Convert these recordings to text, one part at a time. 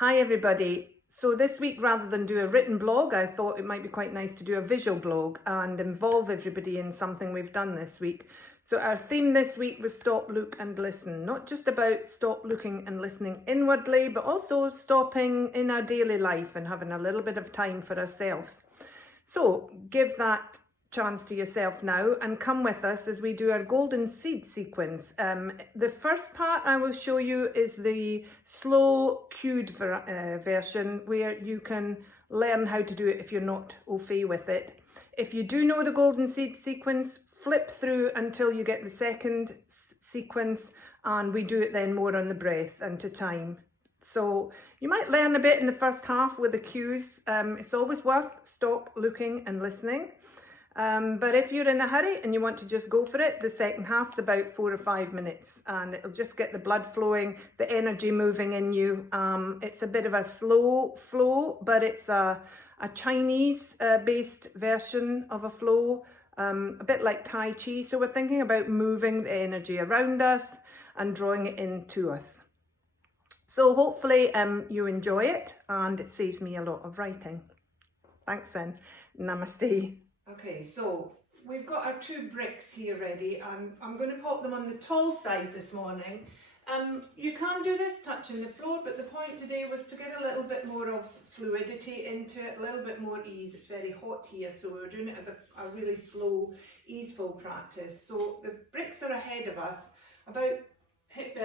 Hi everybody. So this week, rather than do a written blog, I thought it might be quite nice to do a visual blog and involve everybody in something we've done this week. So our theme this week was stop, look and listen. Not just about stop looking and listening inwardly, but also stopping in our daily life and having a little bit of time for ourselves. So give that chance to yourself now and come with us as we do our golden seed sequence. The first part I will show you is the slow cued version where you can learn how to do it if you're not au fait with it. If you do know the golden seed sequence, flip through until you get the second sequence, and we do it then more on the breath and to time. So you might learn a bit in the first half with the cues. It's always worth stop, looking and listening. But if you're in a hurry and you want to just go for it, the second half's about 4 or 5 minutes and it'll just get the blood flowing, the energy moving in you. It's a bit of a slow flow, but it's a Chinese based version of a flow, a bit like Tai Chi. So we're thinking about moving the energy around us and drawing it into us. So hopefully you enjoy it and it saves me a lot of writing. Thanks then. Namaste. Okay, so we've got our 2 bricks here ready and I'm going to pop them on the tall side this morning. You can do this touching the floor, but the point today was to get a little bit more of fluidity into it, a little bit more ease. It's very hot here, so we're doing it as a really slow, easeful practice. So the bricks are ahead of us, about hip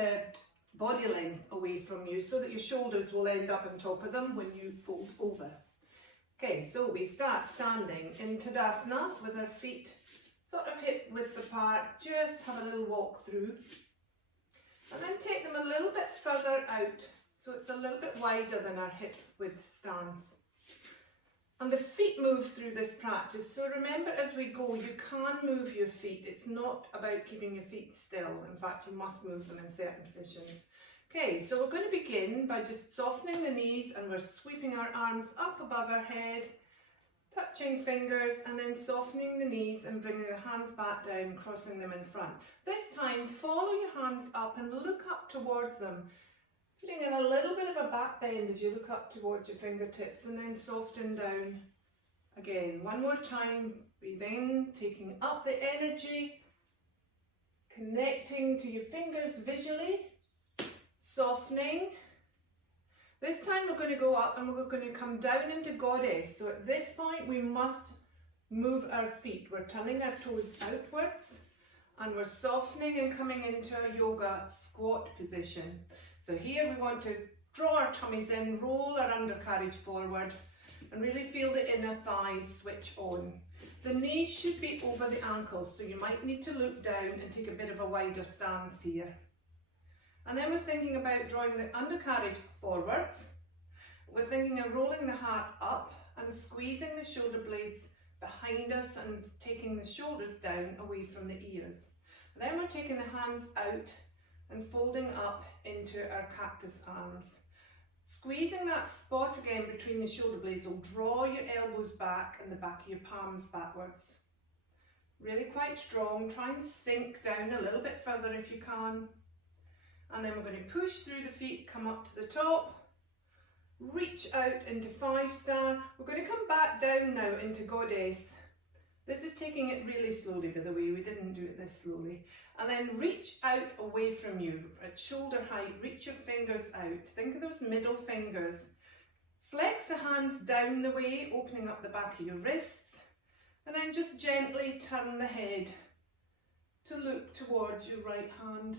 body length away from you, so that your shoulders will end up on top of them when you fold over. Okay, so we start standing in Tadasana with our feet sort of hip width apart, just have a little walk through. And then take them a little bit further out, so it's a little bit wider than our hip width stance. And the feet move through this practice, so remember as we go, you can move your feet. It's not about keeping your feet still. In fact, you must move them in certain positions. Okay, so we're going to begin by just softening the knees and we're sweeping our arms up above our head, touching fingers and then softening the knees and bringing the hands back down, crossing them in front. This time, follow your hands up and look up towards them, feeling in a little bit of a back bend as you look up towards your fingertips and then soften down. Again, one more time, breathe in, taking up the energy, connecting to your fingers visually. Softening. This time we're going to go up and we're going to come down into goddess. So at this point we must move our feet. We're turning our toes outwards and we're softening and coming into a yoga squat position. So here we want to draw our tummies in, roll our undercarriage forward and really feel the inner thighs switch on. The knees should be over the ankles, so you might need to look down and take a bit of a wider stance here. And then we're thinking about drawing the undercarriage forwards. We're thinking of rolling the heart up and squeezing the shoulder blades behind us and taking the shoulders down away from the ears. And then we're taking the hands out and folding up into our cactus arms. Squeezing that spot again between the shoulder blades will draw your elbows back and the back of your palms backwards. Really quite strong. Try and sink down a little bit further if you can. And then we're going to push through the feet, come up to the top, reach out into 5-star. We're going to come back down now into goddess. This is taking it really slowly, by the way, we didn't do it this slowly. And then reach out away from you at shoulder height, reach your fingers out. Think of those middle fingers. Flex the hands down the way, opening up the back of your wrists. And then just gently turn the head to look towards your right hand.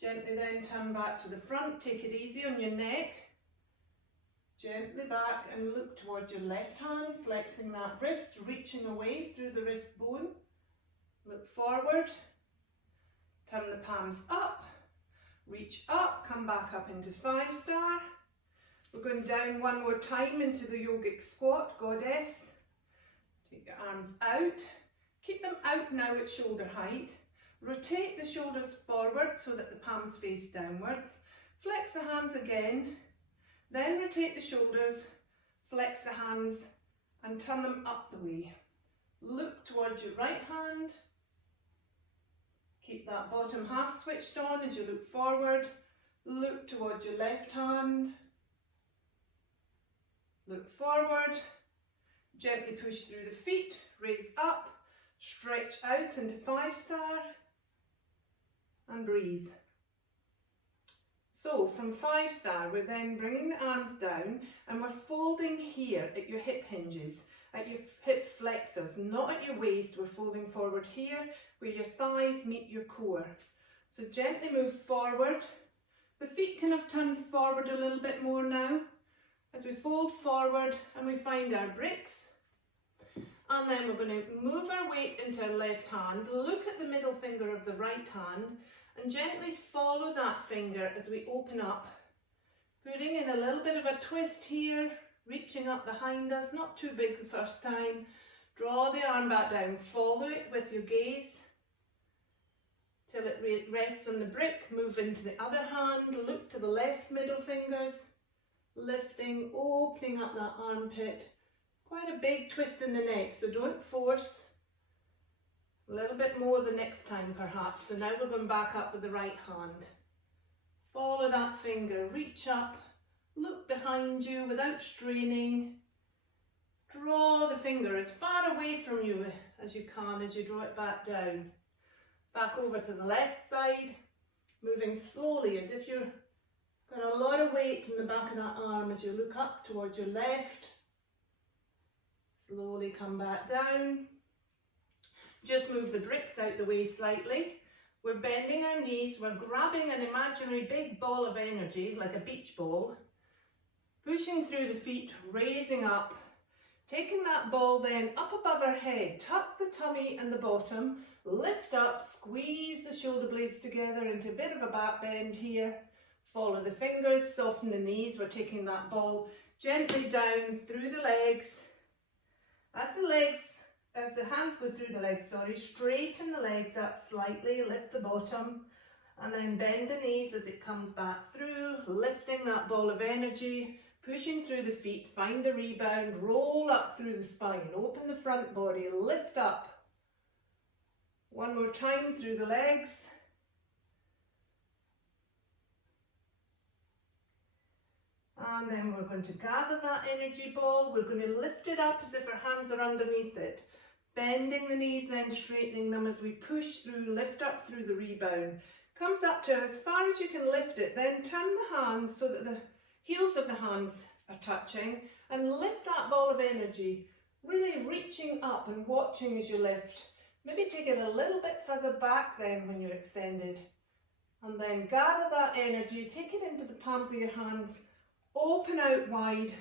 Gently then turn back to the front, take it easy on your neck. Gently back and look towards your left hand, flexing that wrist, reaching away through the wrist bone. Look forward, turn the palms up, reach up, come back up into 5-star. We're going down one more time into the yogic squat, goddess. Take your arms out, keep them out now at shoulder height. Rotate the shoulders forward so that the palms face downwards. Flex the hands again. Then rotate the shoulders, flex the hands and turn them up the way. Look towards your right hand. Keep that bottom half switched on as you look forward. Look towards your left hand. Look forward. Gently push through the feet. Raise up. Stretch out into 5-star. And breathe. So from 5-star, we're then bringing the arms down and we're folding here at your hip hinges, at your hip flexors, not at your waist. We're folding forward here where your thighs meet your core. So gently move forward. The feet kind of turn forward a little bit more now as we fold forward and we find our bricks. And then we're going to move our weight into our left hand, look at the middle finger of the right hand and gently follow that finger as we open up, putting in a little bit of a twist here, reaching up behind us, not too big the first time. Draw the arm back down, follow it with your gaze till it rests on the brick. Move into the other hand, look to the left middle fingers, lifting, opening up that armpit. Quite a big twist in the neck, so don't force. A little bit more the next time perhaps. So now we're going back up with the right hand. Follow that finger, reach up, look behind you without straining. Draw the finger as far away from you as you can as you draw it back down. Back over to the left side, moving slowly as if you've got a lot of weight in the back of that arm as you look up towards your left. Slowly come back down. Just move the bricks out the way slightly. We're bending our knees. We're grabbing an imaginary big ball of energy, like a beach ball. Pushing through the feet, raising up. Taking that ball then up above our head. Tuck the tummy and the bottom. Lift up, squeeze the shoulder blades together into a bit of a back bend here. Follow the fingers, soften the knees. We're taking that ball gently down through the legs. As the hands go through the legs, straighten the legs up slightly, lift the bottom, and then bend the knees as it comes back through, lifting that ball of energy, pushing through the feet, find the rebound, roll up through the spine, open the front body, lift up. One more time through the legs. And then we're going to gather that energy ball. We're going to lift it up as if our hands are underneath it. Bending the knees then straightening them as we push through, lift up through the rebound. Comes up to as far as you can lift it. Then turn the hands so that the heels of the hands are touching. And lift that ball of energy. Really reaching up and watching as you lift. Maybe take it a little bit further back then when you're extended. And then gather that energy. Take it into the palms of your hands. Open out wide,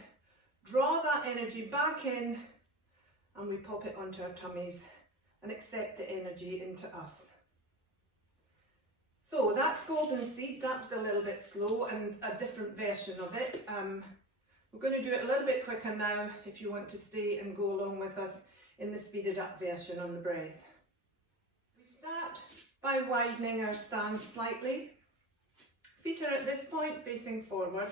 draw that energy back in, and we pop it onto our tummies and accept the energy into us. So that's golden seed. That was a little bit slow and a different version of it. We're going to do it a little bit quicker now if you want to stay and go along with us in the speeded up version on the breath. We start by widening our stance slightly. Feet are at this point facing forward.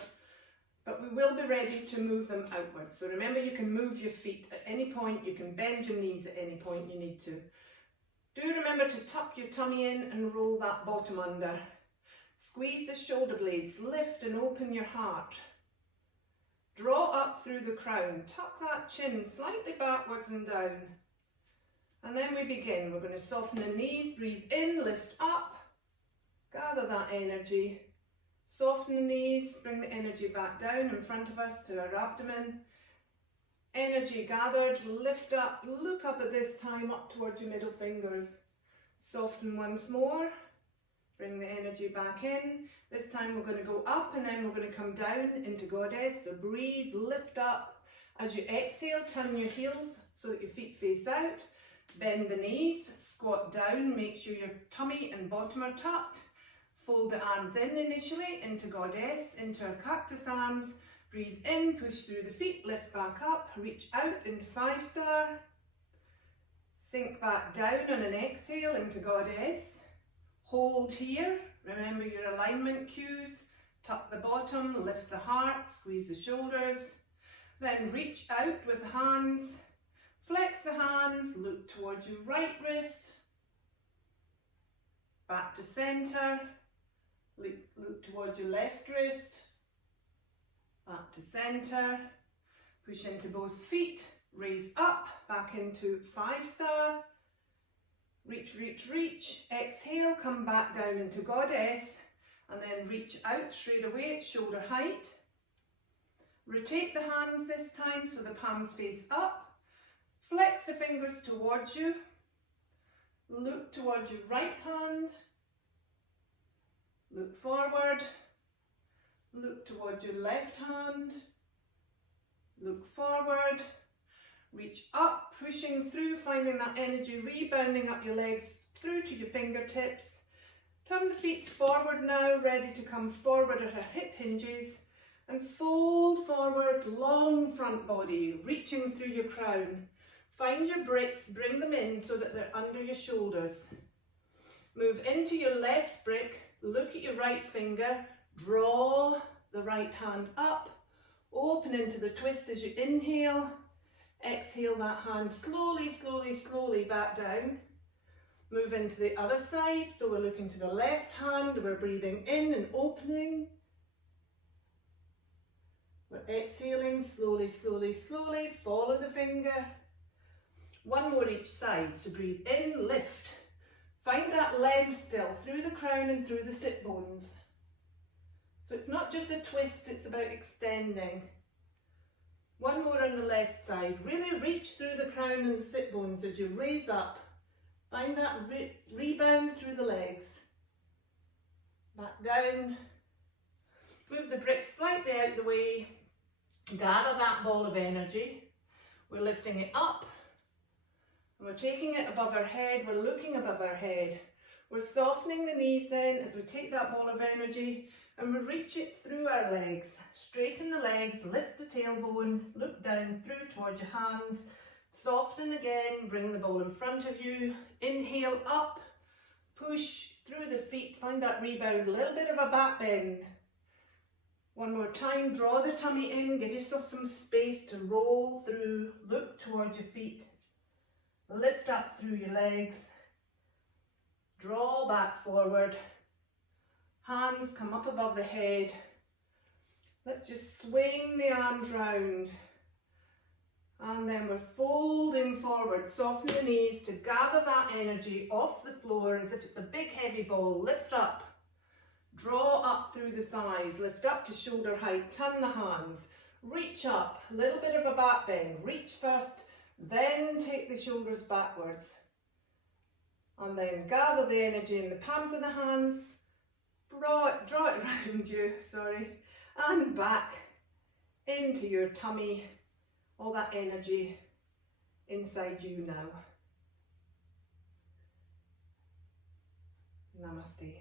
But we will be ready to move them outwards. So remember, you can move your feet at any point. You can bend your knees at any point you need to. Do remember to tuck your tummy in and roll that bottom under. Squeeze the shoulder blades. Lift and open your heart. Draw up through the crown. Tuck that chin slightly backwards and down. And then we begin. We're going to soften the knees. Breathe in, lift up. Gather that energy. Soften the knees, bring the energy back down in front of us to our abdomen. Energy gathered, lift up, look up at this time, up towards your middle fingers. Soften once more, bring the energy back in. This time we're going to go up and then we're going to come down into goddess. So breathe, lift up. As you exhale, turn your heels so that your feet face out. Bend the knees, squat down, make sure your tummy and bottom are tucked. Fold the arms in initially into goddess, into our cactus arms. Breathe in, push through the feet, lift back up, reach out into 5-star. Sink back down on an exhale into goddess. Hold here, remember your alignment cues. Tuck the bottom, lift the heart, squeeze the shoulders. Then reach out with the hands. Flex the hands, look towards your right wrist. Back to center. Look towards your left wrist, back to centre, push into both feet, raise up, back into 5-star, reach, reach, reach, exhale, come back down into goddess, and then reach out straight away at shoulder height. Rotate the hands this time so the palms face up, flex the fingers towards you, look towards your right hand, look forward, look towards your left hand, look forward, reach up, pushing through, finding that energy rebounding up your legs through to your fingertips. Turn the feet forward now, ready to come forward at our hip hinges, and fold forward, long front body, reaching through your crown. Find your bricks, bring them in so that they're under your shoulders. Move into your left brick, look at your right finger, draw the right hand up, open into the twist as you inhale, exhale that hand slowly, slowly, slowly back down. Move into the other side, so we're looking to the left hand, we're breathing in and opening. We're exhaling slowly, slowly, slowly, follow the finger. One more each side, so breathe in, lift. Find that leg still, through the crown and through the sit bones. So it's not just a twist, it's about extending. One more on the left side, really reach through the crown and the sit bones as you raise up. Find that rebound through the legs. Back down. Move the bricks slightly out the way. Gather that ball of energy. We're lifting it up. And we're taking it above our head. We're looking above our head. We're softening the knees then as we take that ball of energy and we reach it through our legs. Straighten the legs, lift the tailbone, look down through towards your hands. Soften again, bring the ball in front of you. Inhale up, push through the feet, find that rebound, a little bit of a back bend. One more time, draw the tummy in, give yourself some space to roll through, look towards your feet. Lift up through your legs, draw back forward, hands come up above the head. Let's just swing the arms round. And then we're folding forward, soften the knees to gather that energy off the floor as if it's a big heavy ball. Lift up, draw up through the thighs, lift up to shoulder height, turn the hands, reach up, a little bit of a back bend, reach first, then take the shoulders backwards. And then gather the energy in the palms of the hands, draw it around you, and back into your tummy. All that energy inside you now. Namaste.